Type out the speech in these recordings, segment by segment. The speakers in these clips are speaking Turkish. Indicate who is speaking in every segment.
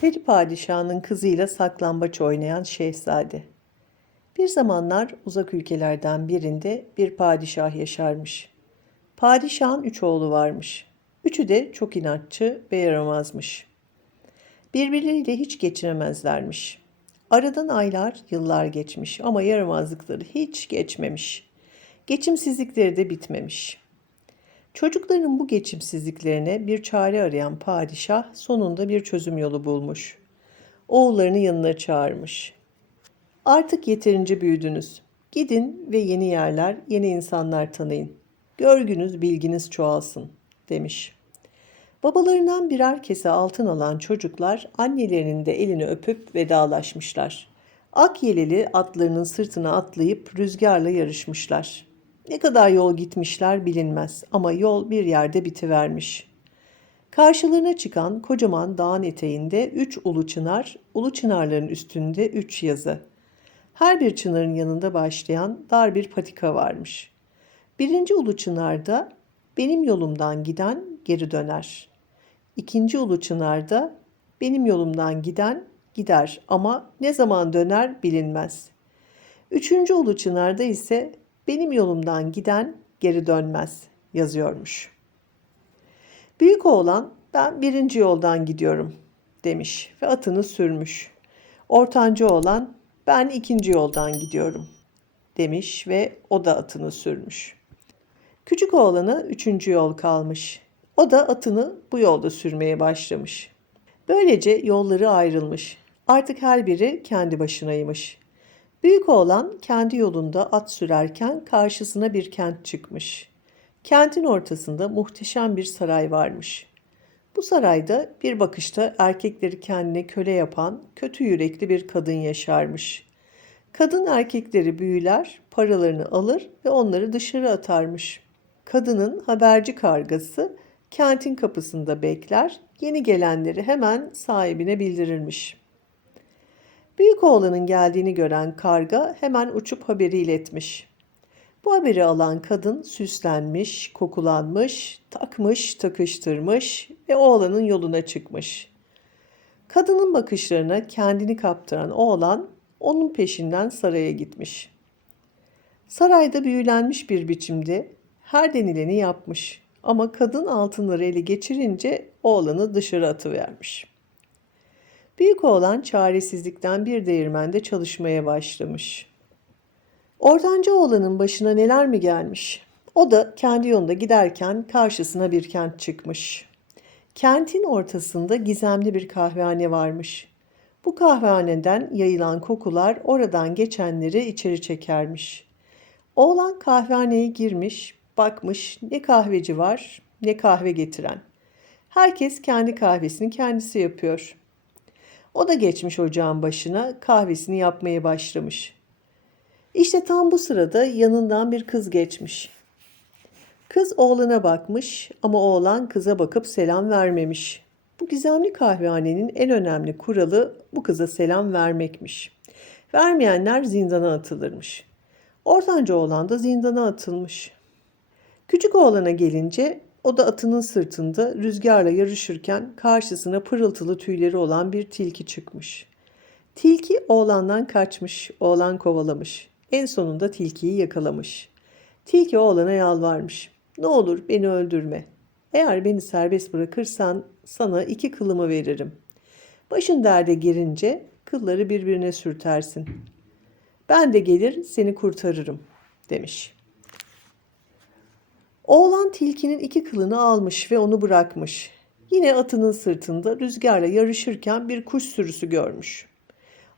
Speaker 1: Peri padişahının kızıyla saklambaç oynayan şehzade. Bir zamanlar uzak ülkelerden birinde bir padişah yaşarmış. Padişahın üç oğlu varmış. Üçü de çok inatçı ve yaramazmış. Birbirleriyle hiç geçinemezlermiş. Aradan aylar, yıllar geçmiş ama yaramazlıkları hiç geçmemiş. Geçimsizlikleri de bitmemiş. Çocukların bu geçimsizliklerine bir çare arayan padişah sonunda bir çözüm yolu bulmuş. Oğullarını yanına çağırmış. Artık yeterince büyüdünüz. Gidin ve yeni yerler, yeni insanlar tanıyın. Görgünüz, bilginiz çoğalsın, demiş. Babalarından birer kese altın alan çocuklar annelerinin de elini öpüp vedalaşmışlar. Ak yeleli atlarının sırtına atlayıp rüzgarla yarışmışlar. Ne kadar yol gitmişler bilinmez ama yol bir yerde bitivermiş. Karşılarına çıkan kocaman dağın eteğinde üç ulu çınar, ulu çınarların üstünde üç yazı. Her bir çınarın yanında başlayan dar bir patika varmış. Birinci ulu çınarda benim yolumdan giden geri döner. İkinci ulu çınarda benim yolumdan giden gider ama ne zaman döner bilinmez. Üçüncü ulu çınarda ise benim yolumdan giden geri dönmez yazıyormuş. Büyük oğlan ben birinci yoldan gidiyorum demiş ve atını sürmüş. Ortancı oğlan ben ikinci yoldan gidiyorum demiş ve o da atını sürmüş. Küçük oğlana üçüncü yol kalmış. O da atını bu yolda sürmeye başlamış. Böylece yolları ayrılmış. Artık her biri kendi başınaymış. Büyük oğlan kendi yolunda at sürerken karşısına bir kent çıkmış. Kentin ortasında muhteşem bir saray varmış. Bu sarayda bir bakışta erkekleri kendine köle yapan kötü yürekli bir kadın yaşarmış. Kadın erkekleri büyüler, paralarını alır ve onları dışarı atarmış. Kadının haberci kargası kentin kapısında bekler, yeni gelenleri hemen sahibine bildirirmiş.'' Büyük oğlanın geldiğini gören karga hemen uçup haberi iletmiş. Bu haberi alan kadın süslenmiş, kokulanmış, takmış, takıştırmış ve oğlanın yoluna çıkmış. Kadının bakışlarına kendini kaptıran oğlan onun peşinden saraya gitmiş. Sarayda büyülenmiş bir biçimde her denileni yapmış ama kadın altınları eli geçirince oğlanı dışarı atıvermiş.'' Büyük oğlan çaresizlikten bir değirmende çalışmaya başlamış. Ortanca oğlanın başına neler mi gelmiş? O da kendi yolunda giderken karşısına bir kent çıkmış. Kentin ortasında gizemli bir kahvehane varmış. Bu kahvehaneden yayılan kokular oradan geçenleri içeri çekermiş. Oğlan kahvehaneye girmiş, bakmış ne kahveci var ne kahve getiren. Herkes kendi kahvesini kendisi yapıyor.'' O da geçmiş ocağın başına kahvesini yapmaya başlamış. İşte tam bu sırada yanından bir kız geçmiş. Kız oğlana bakmış ama oğlan kıza bakıp selam vermemiş. Bu gizemli kahvehanenin en önemli kuralı bu kıza selam vermekmiş. Vermeyenler zindana atılırmış. Ortanca oğlan da zindana atılmış. Küçük oğlana gelince o da atının sırtında rüzgarla yarışırken karşısına pırıltılı tüyleri olan bir tilki çıkmış. Tilki oğlandan kaçmış, oğlan kovalamış. En sonunda tilkiyi yakalamış. Tilki oğlana yalvarmış. Ne olur beni öldürme. Eğer beni serbest bırakırsan sana iki kılımı veririm. Başın derde girince kılları birbirine sürtersin. Ben de gelir seni kurtarırım demiş.'' Oğlan tilkinin iki kılını almış ve onu bırakmış. Yine atının sırtında rüzgarla yarışırken bir kuş sürüsü görmüş.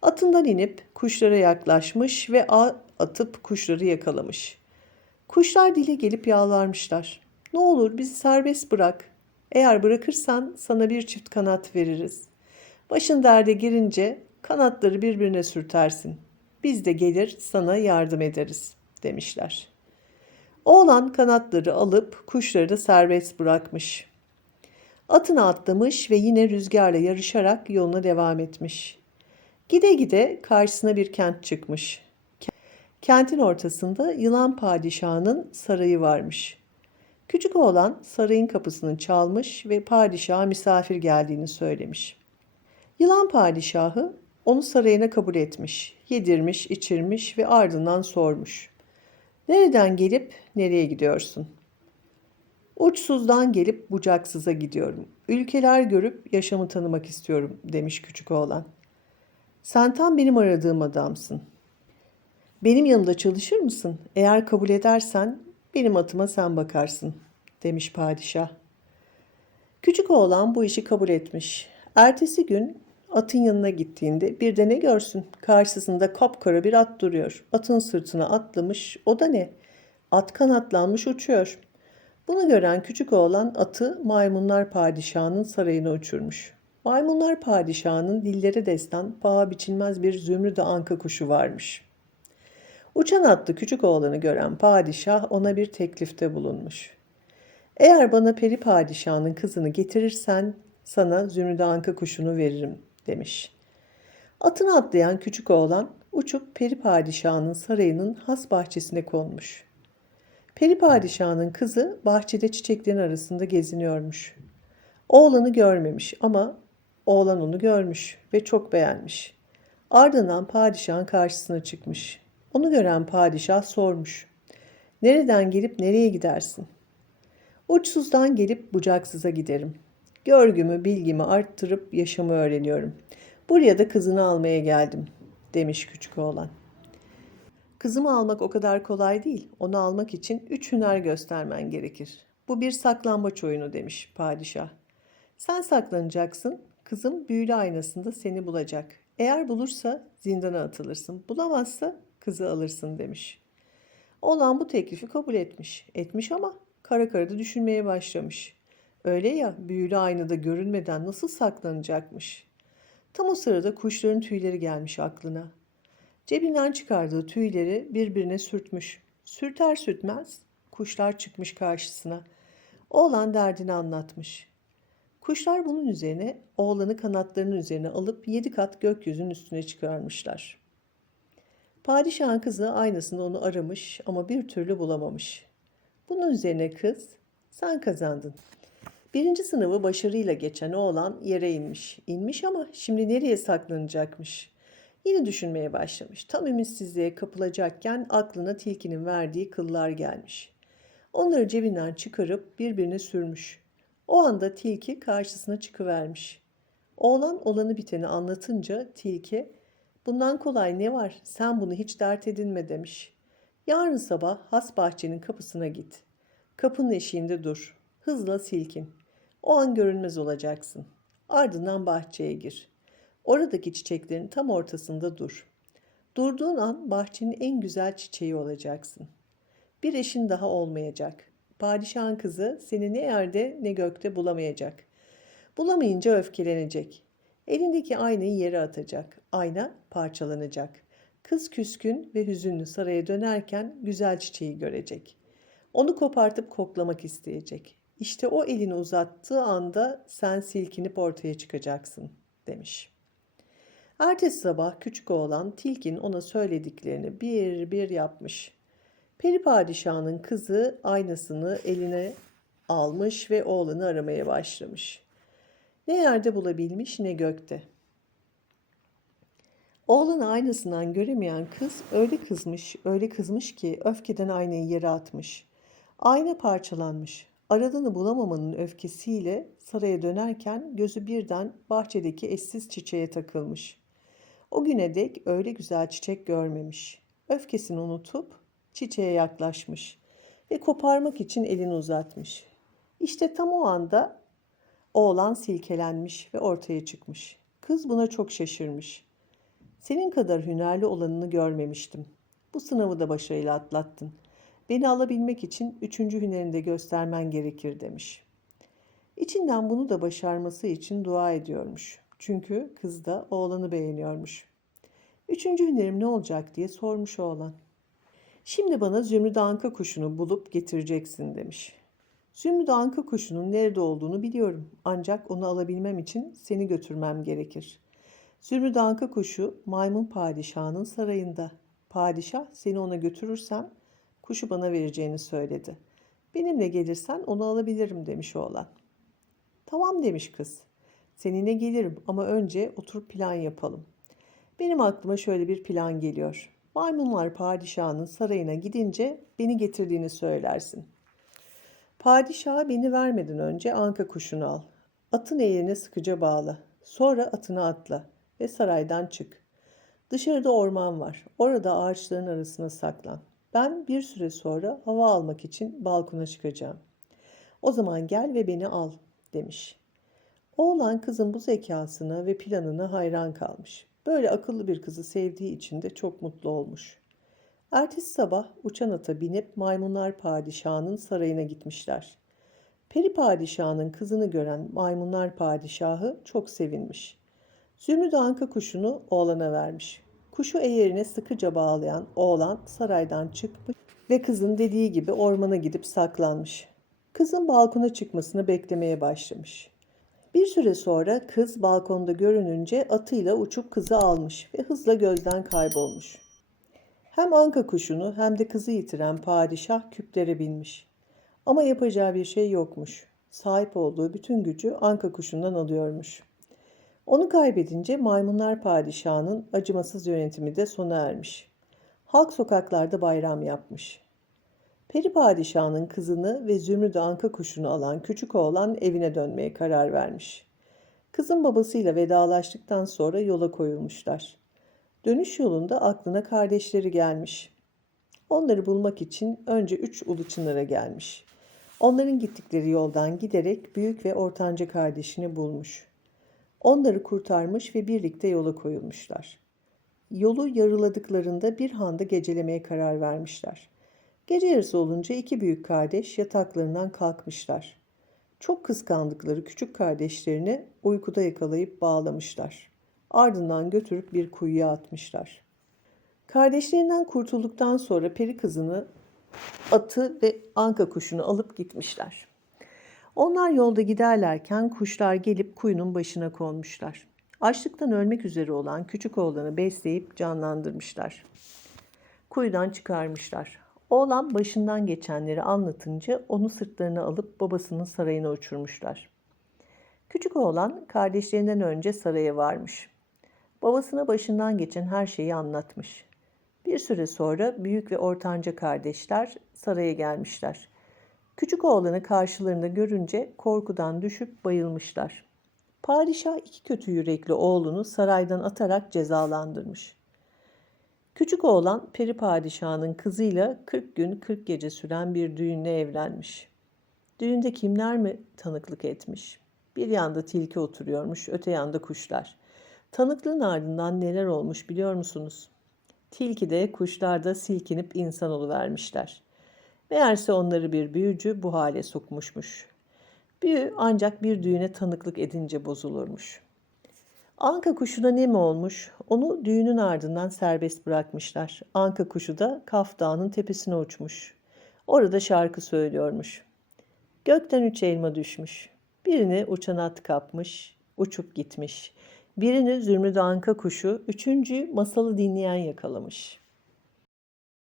Speaker 1: Atından inip kuşlara yaklaşmış ve ağ atıp kuşları yakalamış. Kuşlar dile gelip yalvarmışlar. Ne olur bizi serbest bırak. Eğer bırakırsan sana bir çift kanat veririz. Başın derde girince kanatları birbirine sürtersin. Biz de gelir sana yardım ederiz demişler.'' Oğlan kanatları alıp kuşları da serbest bırakmış. Atına atlamış ve yine rüzgarla yarışarak yoluna devam etmiş. Gide gide karşısına bir kent çıkmış. Kentin ortasında yılan padişahının sarayı varmış. Küçük oğlan sarayın kapısını çalmış ve padişaha misafir geldiğini söylemiş. Yılan padişahı onu sarayına kabul etmiş, yedirmiş, içirmiş ve ardından sormuş. Nereden gelip nereye gidiyorsun? Uçsuzdan gelip bucaksıza gidiyorum. Ülkeler görüp yaşamı tanımak istiyorum demiş küçük oğlan. Sen tam benim aradığım adamsın. Benim yanımda çalışır mısın? Eğer kabul edersen benim atıma sen bakarsın demiş padişah. Küçük oğlan bu işi kabul etmiş. Ertesi gün atın yanına gittiğinde bir de ne görsün? Karşısında kapkara bir at duruyor. Atın sırtına atlamış. O da ne? At kanatlanmış uçuyor. Bunu gören küçük oğlan atı maymunlar padişahının sarayına uçurmuş. Maymunlar padişahının dillere destan paha biçilmez bir zümrüt anka kuşu varmış. Uçan atlı küçük oğlanı gören padişah ona bir teklifte bulunmuş. Eğer bana peri padişahının kızını getirirsen sana zümrüt anka kuşunu veririm demiş. Atını atlayan küçük oğlan uçup peri padişahının sarayının has bahçesine konmuş. Peri padişahının kızı bahçede çiçeklerin arasında geziniyormuş. Oğlanı görmemiş ama oğlan onu görmüş ve çok beğenmiş. Ardından padişahın karşısına çıkmış. Onu gören padişah sormuş. Nereden gelip nereye gidersin? Uçsuzdan gelip bucaksıza giderim. Görgümü, bilgimi arttırıp yaşamı öğreniyorum. Buraya da kızını almaya geldim, demiş küçük oğlan. Kızımı almak o kadar kolay değil. Onu almak için üç hüner göstermen gerekir. Bu bir saklambaç oyunu demiş padişah. Sen saklanacaksın, kızım büyülü aynasında seni bulacak. Eğer bulursa zindana atılırsın, bulamazsa kızı alırsın demiş. Oğlan bu teklifi kabul etmiş. Etmiş ama kara kara da düşünmeye başlamış. Öyle ya büyülü aynada görünmeden nasıl saklanacakmış. Tam o sırada kuşların tüyleri gelmiş aklına. Cebinden çıkardığı tüyleri birbirine sürtmüş. Sürter sürtmez kuşlar çıkmış karşısına. Oğlan derdini anlatmış. Kuşlar bunun üzerine oğlanı kanatlarının üzerine alıp yedi kat gökyüzünün üstüne çıkarmışlar. Padişahın kızı aynasında onu aramış ama bir türlü bulamamış. Bunun üzerine kız, sen kazandın. Birinci sınavı başarıyla geçen oğlan yere inmiş. İnmiş ama şimdi nereye saklanacakmış? Yine düşünmeye başlamış. Tam ümitsizliğe kapılacakken aklına tilkinin verdiği kıllar gelmiş. Onları cebinden çıkarıp birbirine sürmüş. O anda tilki karşısına çıkıvermiş. Oğlan olanı biteni anlatınca tilki bundan kolay ne var sen bunu hiç dert edinme demiş. Yarın sabah has bahçenin kapısına git. Kapının eşiğinde dur. Hızla silkin. O an görünmez olacaksın. Ardından bahçeye gir. Oradaki çiçeklerin tam ortasında dur. Durduğun an bahçenin en güzel çiçeği olacaksın. Bir eşin daha olmayacak. Padişahın kızı seni ne yerde ne gökte bulamayacak. Bulamayınca öfkelenecek. Elindeki aynayı yere atacak. Ayna parçalanacak. Kız küskün ve hüzünlü saraya dönerken güzel çiçeği görecek. Onu kopartıp koklamak isteyecek. İşte o elini uzattığı anda sen silkinip ortaya çıkacaksın demiş. Ertesi sabah küçük oğlan Tilkin ona söylediklerini bir bir yapmış. Peri padişahının kızı aynasını eline almış ve oğlanı aramaya başlamış. Ne yerde bulabilmiş ne gökte. Oğlanı aynasından göremeyen kız öyle kızmış, öyle kızmış ki öfkeden aynayı yere atmış. Ayna parçalanmış. Aradığını bulamamanın öfkesiyle saraya dönerken gözü birden bahçedeki eşsiz çiçeğe takılmış. O güne dek öyle güzel çiçek görmemiş. Öfkesini unutup çiçeğe yaklaşmış ve koparmak için elini uzatmış. İşte tam o anda oğlan silkelenmiş ve ortaya çıkmış. Kız buna çok şaşırmış. Senin kadar hünerli olanını görmemiştim. Bu sınavı da başarıyla atlattın. Beni alabilmek için üçüncü hünerini de göstermen gerekir demiş. İçinden bunu da başarması için dua ediyormuş. Çünkü kız da oğlanı beğeniyormuş. Üçüncü hünerim ne olacak diye sormuş oğlan. Şimdi bana zümrüt anka kuşunu bulup getireceksin demiş. Zümrüt anka kuşunun nerede olduğunu biliyorum. Ancak onu alabilmem için seni götürmem gerekir. Zümrüt anka kuşu maymun padişahının sarayında. Padişah seni ona götürürsem kuşu bana vereceğini söyledi. Benimle gelirsen onu alabilirim demiş oğlan. Tamam demiş kız. Seninle gelirim ama önce oturup plan yapalım. Benim aklıma şöyle bir plan geliyor. Maymunlar padişahının sarayına gidince beni getirdiğini söylersin. Padişaha beni vermeden önce anka kuşunu al. Atın eğerine sıkıca bağla. Sonra atına atla ve saraydan çık. Dışarıda orman var. Orada ağaçların arasına saklan. Ben bir süre sonra hava almak için balkona çıkacağım. O zaman gel ve beni al demiş. Oğlan kızın bu zekasına ve planına hayran kalmış. Böyle akıllı bir kızı sevdiği için de çok mutlu olmuş. Ertesi sabah uçan ata binip maymunlar padişahının sarayına gitmişler. Peri padişahının kızını gören maymunlar padişahı çok sevinmiş. Zümrüt anka kuşunu oğlana vermiş. Kuşu eğerine sıkıca bağlayan oğlan saraydan çıkmış ve kızın dediği gibi ormana gidip saklanmış. Kızın balkona çıkmasını beklemeye başlamış. Bir süre sonra kız balkonda görününce atıyla uçup kızı almış ve hızla gözden kaybolmuş. Hem anka kuşunu hem de kızı yitiren padişah küplere binmiş. Ama yapacağı bir şey yokmuş. Sahip olduğu bütün gücü anka kuşundan alıyormuş. Onu kaybedince maymunlar padişahının acımasız yönetimi de sona ermiş. Halk sokaklarda bayram yapmış. Peri padişahının kızını ve Zümrüt anka kuşunu alan küçük oğlan evine dönmeye karar vermiş. Kızın babasıyla vedalaştıktan sonra yola koyulmuşlar. Dönüş yolunda aklına kardeşleri gelmiş. Onları bulmak için önce üç ulu çınara gelmiş. Onların gittikleri yoldan giderek büyük ve ortanca kardeşini bulmuş. Onları kurtarmış ve birlikte yola koyulmuşlar. Yolu yarıladıklarında bir handa gecelemeye karar vermişler. Gece yarısı olunca iki büyük kardeş yataklarından kalkmışlar. Çok kıskandıkları küçük kardeşlerini uykuda yakalayıp bağlamışlar. Ardından götürüp bir kuyuya atmışlar. Kardeşlerinden kurtulduktan sonra peri kızını, atı ve anka kuşunu alıp gitmişler. Onlar yolda giderlerken kuşlar gelip kuyunun başına konmuşlar. Açlıktan ölmek üzere olan küçük oğlanı besleyip canlandırmışlar. Kuyudan çıkarmışlar. Oğlan başından geçenleri anlatınca onu sırtlarına alıp babasının sarayına uçurmuşlar. Küçük oğlan kardeşlerinden önce saraya varmış. Babasına başından geçen her şeyi anlatmış. Bir süre sonra büyük ve ortanca kardeşler saraya gelmişler. Küçük oğlanı karşılarında görünce korkudan düşüp bayılmışlar. Padişah iki kötü yürekli oğlunu saraydan atarak cezalandırmış. Küçük oğlan peri padişahının kızıyla 40 gün 40 gece süren bir düğünle evlenmiş. Düğünde kimler mi tanıklık etmiş? Bir yanda tilki oturuyormuş, öte yanda kuşlar. Tanıklığın ardından neler olmuş biliyor musunuz? Tilki de kuşlar da silkinip insan vermişler. Meğerse onları bir büyücü bu hale sokmuşmuş. Büyü ancak bir düğüne tanıklık edince bozulurmuş. Anka kuşuna ne mi olmuş? Onu düğünün ardından serbest bırakmışlar. Anka kuşu da Kaf Dağı'nın tepesine uçmuş. Orada şarkı söylüyormuş. Gökten üç elma düşmüş. Birini uçan at kapmış, uçup gitmiş. Birini Zümrüt Anka kuşu, üçüncü masalı dinleyen yakalamış.''